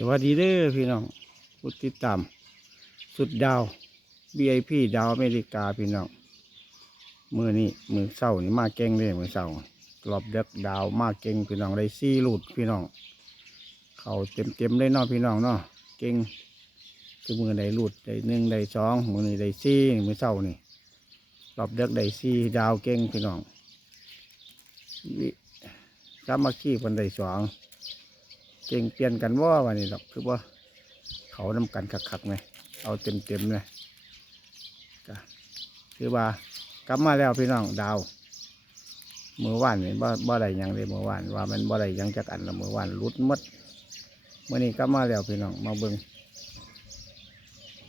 สวัสดีเด้อพี่น้องผู้ติดตามสุดดาว VIP ดาวอเมริกาพี่น้องมือนี้มือเศร้านี่มาเก่งเลยมือเศร้ารอบเด็กดาวมาเก่งพี่น้องได้ซี่หลุดพี่น้อง เขาเต็มเต็มเลยเนาะพี่น้องเนาะเก่งคือมือได้หลุดได้หนึ่งได้สองมือนี้ได้ซี่มือเศร้านี่รอบเด็กได้ซี่ดาวเก่งพี่น้องวิสามัคคีคนได้สอง เก่งเปลี่ยนกันว่าวันนี้หรอกคือว่าเขานำกันคักๆไหมเอาเต็มเต็มๆเลยก็คือว่ากลับมาแล้วพี่น้องดาวเมื่อวานนี่บ่บ่ได้ยังเลยเมื่อวานว่ามันบ่ได้ยังจักอันละเมื่อวานหลุดมดเมื่อนี้กลับมาแล้วพี่น้องมาเบิ่ง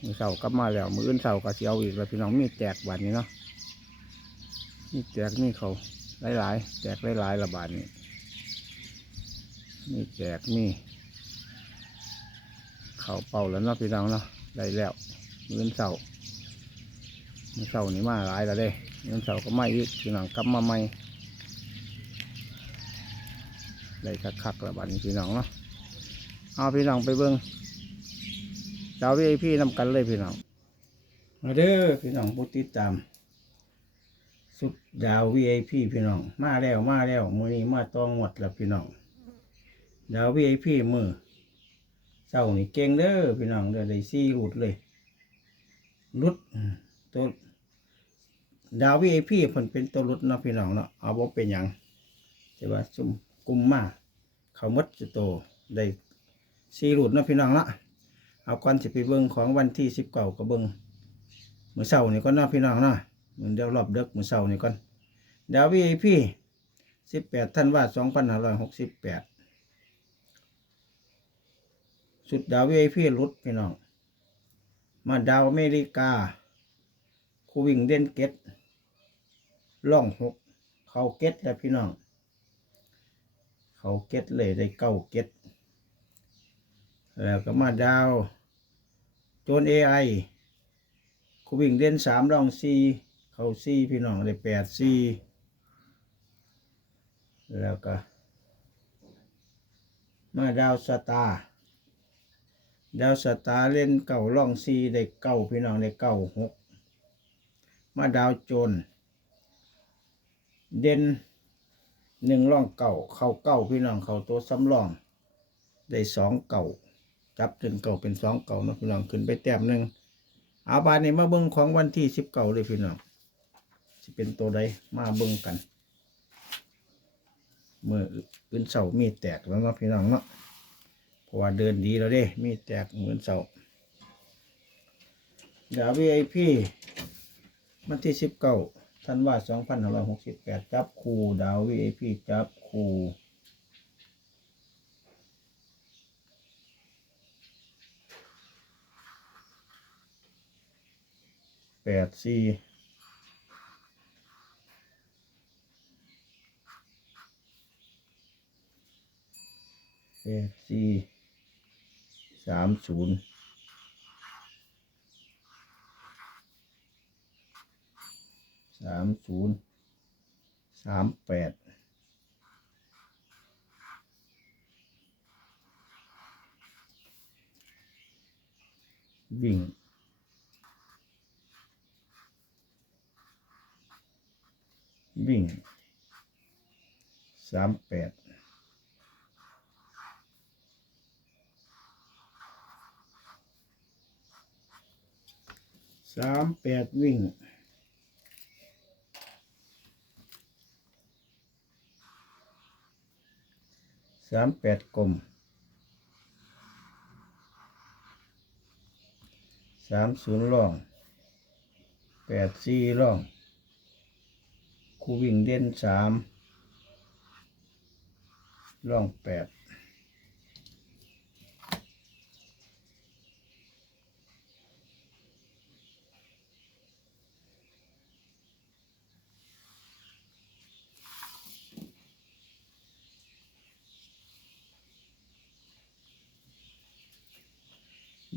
มือเสากลับมาแล้วมืออื่นเสาก็เสียวอีกแล้วพี่น้องมีแจกวันนี้เนาะมีแจกนี่เขาหลายๆแจกหลายๆละบาทนี้ มีแจกมีเขาเป่าแล้วเนาะพี่น้องเนาะได้แล้วเงินเสาเงินเสานี่มาหลายแล้วเด้เงินเสาก็ไม่อีกพี่น้องกลับมาใหม่ได้คักๆแล้วบัดนี้พี่น้องเนาะเอาพี่น้องไปเบิ้งดาววีไอพีนำกันเลยพี่น้องมาเด้อพี่น้องผู้ติดตามสุดดาววีไอพีพี่น้อง มาแล้วมาแล้วมือนี้มาต้องหมดแล้วพี่น้อง ดาววีไอพีมือเศร้านี่เก่งเด้อพี่น้องเด้อได้ซี่หลุดเลยหลุดตัวดาววีไอพีเพิ่นเป็นตัวหลุดเนาะพี่น้องเนาะเอาบ่เป็นหยังแต่ว่าซุ่มกลุ่มมาเขามดจะโตได้ซี่หลุดเนาะพี่น้องเนาะเอาก่อนสิไปเบิ่งของวันที่สิบเก้าก็เบิ่งมือเช้านี่ก่อนเนาะพี่น้องเนาะมือเดียวรอบเดึกมือเช้านี่ก่อนดาววีไอพีสิบแปดธันว่าสองพันห้าร้อยหกสิบแปด สุดดาววีไอพีรุดพี่น้อง มาดาวอเมริกา คูวิ่งเด่นเก็ตล่องหก เขาเก็ตแล้วพี่น้อง เขาเก็ตเลยได้เก้าเก็ตแล้วก็มาดาวโจนเอไอคูวิ่งเด่นสามล่องซีเขาซีพี่น้องได้แปดซีแล้วก็มาดาวสตาร์ ดาวสตาร์เล่นเก่าล่องซีได้เก้าพี่น้องได้เก้าหกมาดาวโจน เด่นหนึ่งล่องเก่าเข้าเก้าพี่น้องเข้าตัวซ้ำล่อง ได้สองเก่าจับจนเก่าเป็นสองเก่านะพี่น้องขึ้นไปแต้มหนึ่งอาบานนี้มาเบิ้งของวันที่สิบเก่าเลยพี่น้องจะเป็นตัวใดมาเบิ้งกัน เมื่ออื่นเสามีแตกแล้วเนาะพี่น้องเนาะ เพราะว่าเดินดีแล้วเด้ มีแตกเหมือนเสาดาววีไอพีมันที่สิบเก้าท่านว่าสองพันห้าร้อยหกสิบแปดจับคูดาววีไอพีจับคูแปดสี่แปดสี่ สามศูนย์สามศูนย์สามแปดวิ่งวิ่งสามแปด สามแปดวิ่งสามแปดกลมสามศูนย์ร่องแปดสี่ร่องคูวิ่งเด่นสามร่องแปด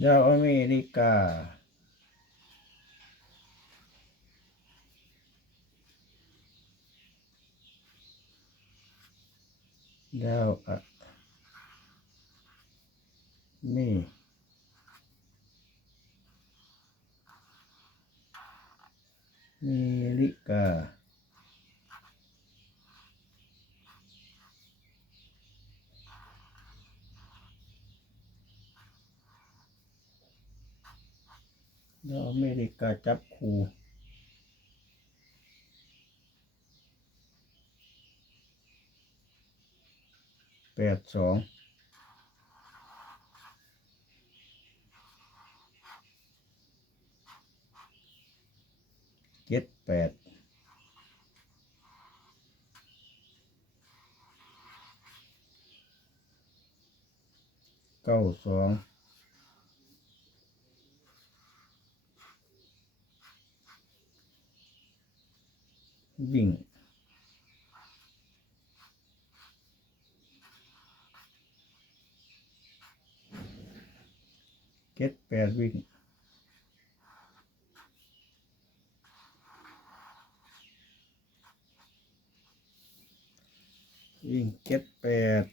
ดาวอเมริกา ดาวอะมีมีลิกา แล้วอเมริกาจับคู่แปดสองเจ็ดแปดเก้าสอง วิ่งเจ็ดแปดวิ่งวิ่งเจ็ดแปด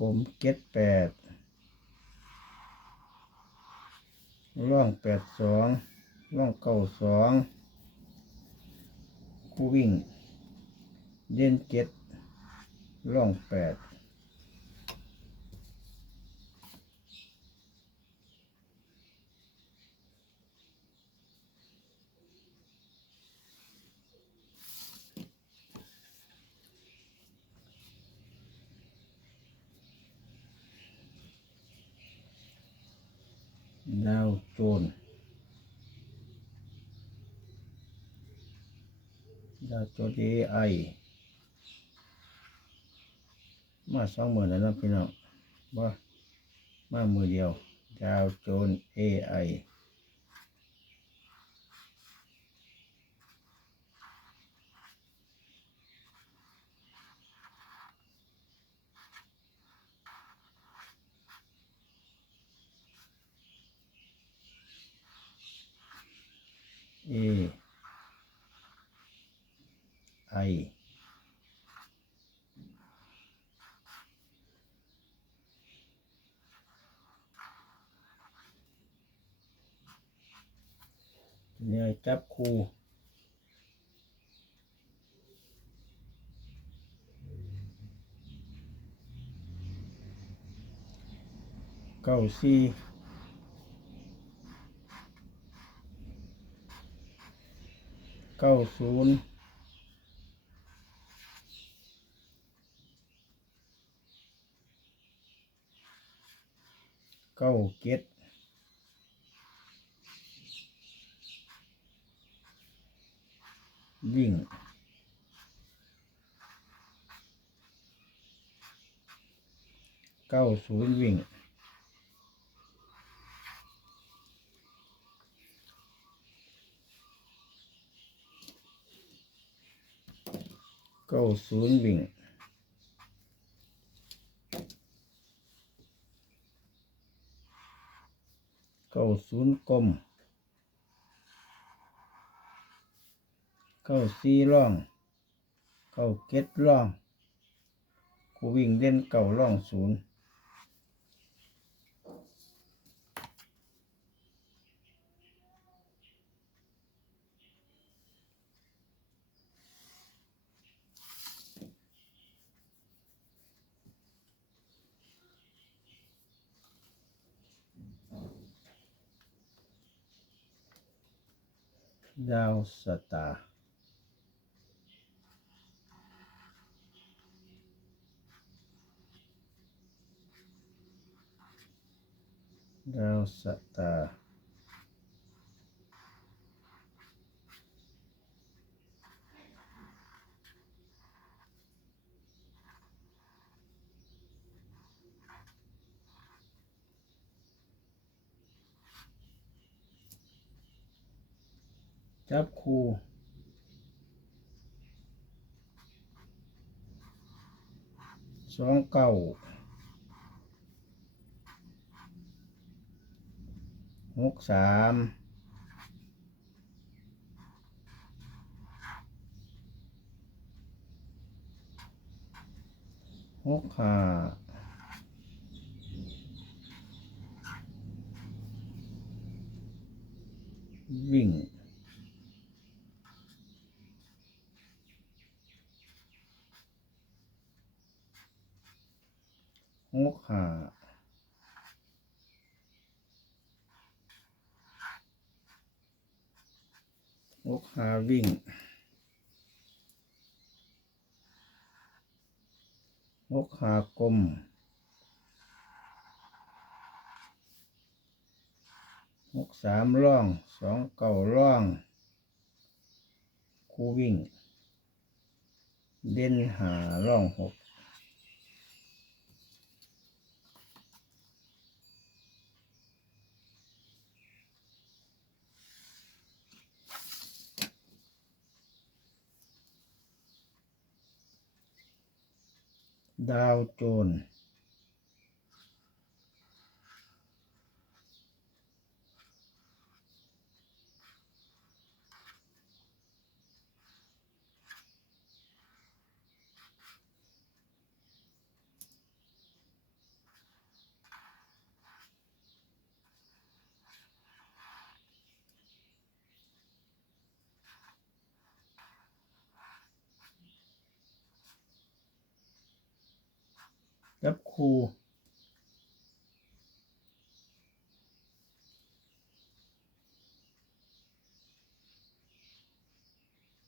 กลมเจ็ดแปดร่องแปดสอง ร่องเก่าสองคู่วิ่ง เด่นเจ็ดร่องแปดาวโจนส์ ดาวโจนเอไอมาสองหมื่นแล้วนะพี่น้องว่ามามือเดียว ดาวโจนเอไอเอ ไอเนี่ยจับคู่เก้าสี่เก้าศูนย์ ก้าเจ็ดวิ่งเก้าศูนย์วิ่งเก้าศูนย์วิ่ง เก้า ศูนย์กลม เก้าสี่ร่อง เก้าเก็ดร่อง กูวิ่งเด่นเก่าร่องศูนย์ ดาวสตา จับคู่สองเก้าหกสามหกห้าวิ่ง หกห้าหกห้าวิ่งหกห้ากลมหกสามร่องสองเก่าร่อง คูวิ่ง เด่นหาร่องหก ดาวโจร กับครู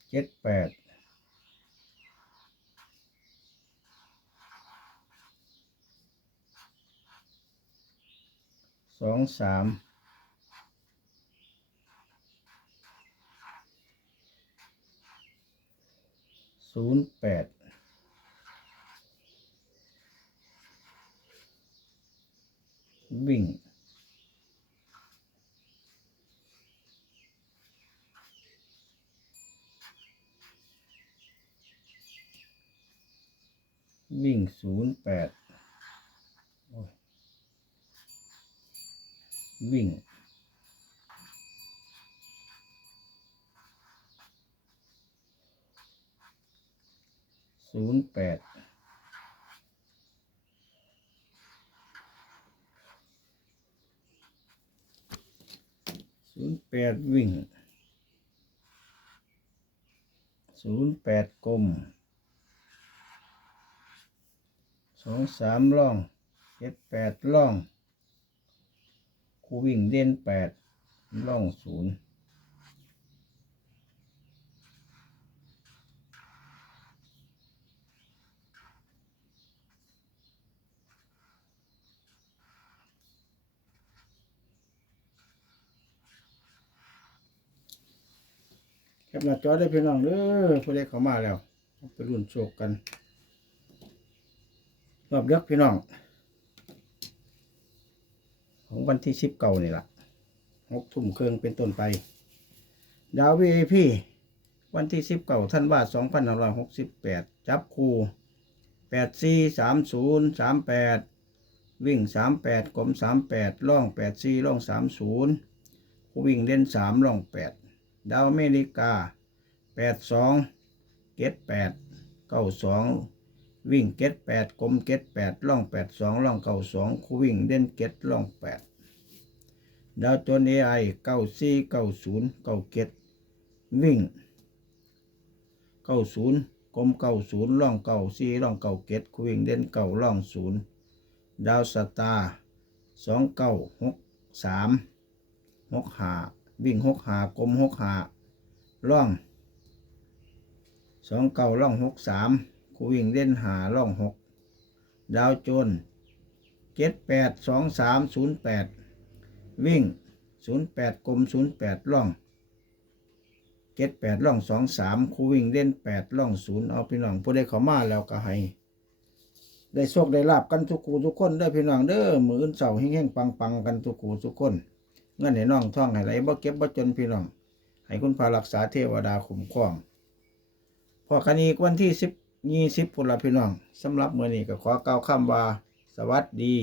เจ็ดแปดสองสามศูนย์แปด วิ่ง วิ่งศูนย์แปดวิ่งศูนย์แปด ศูนย์แปดวิ่งศูนย์แปดกลมสองสามล่องเจ็ดแปดล่องคูวิ่งเด่นแปดล่องศูนย์ แคปหน้าจอได้พี่น้องเด้อผู้ใดเข้ามาแล้วไปรุ่นโชคกันรอบเลือกพี่น้อง ของวันที่สิบเก่านี่แหละหกทุ่มเครื่องเป็นต้นไป ดาววีพี่วันที่สิบเก่าท่านว่าสองพันห้าร้อยหกสิบแปดจับคู่แปดสี่สามศูนย์สามแปดวิ่งสามแปดกลมสามแปดล่องแปดสี่ล่องสามศูนย์วิ่งเล่นสามล่องแปด ดาวเมริกา 82 เกต8 92 วิ่งเกต8กลมเกต8ล่อง 82ล่อง92คู่วิ่งเด่นเกตล่อง 8 ดาวตัวเอไอ94 90 9เกตวิ่ง 90 กลม 90ล่อง94ล่อง9เกตคู่วิ่งเด่นเก่าล่อง 0 ดาวสตาร์2 9 6 3 6 5 วิ่งหกหากลมหกหาล่องสองเก้าล่องหกสามคูวิ่งเล่นหาล่องหกดาวโจนเจ็ดแปดสองสามศูนย์แปดวิ่งศูนย์แปดกลมศูนย์แปดล่องเจ็ดแปดล่องสองสามคูวิ่งเล่นแปดล่องศูนย์เอาพี่น้องผู้ได้เขามาแล้วก็ให้ได้โชคได้ลาบกันทุกคูทุกคนเด้พี่น้องเด้อมืออื่นเสาแห้งๆปังๆกันทุกคูทุกคน เงินให้น้องท่องให้ไหลบ่เก็บบ่จนพี่น้อง ให้คุณพารักษาเทวดาคุ้มครองพอกันนี้วันที่สิบยี่สิบพุ่นละพี่น้องสำหรับเมื่อนี้ก็ขอก้าวคำว่า สวัสดี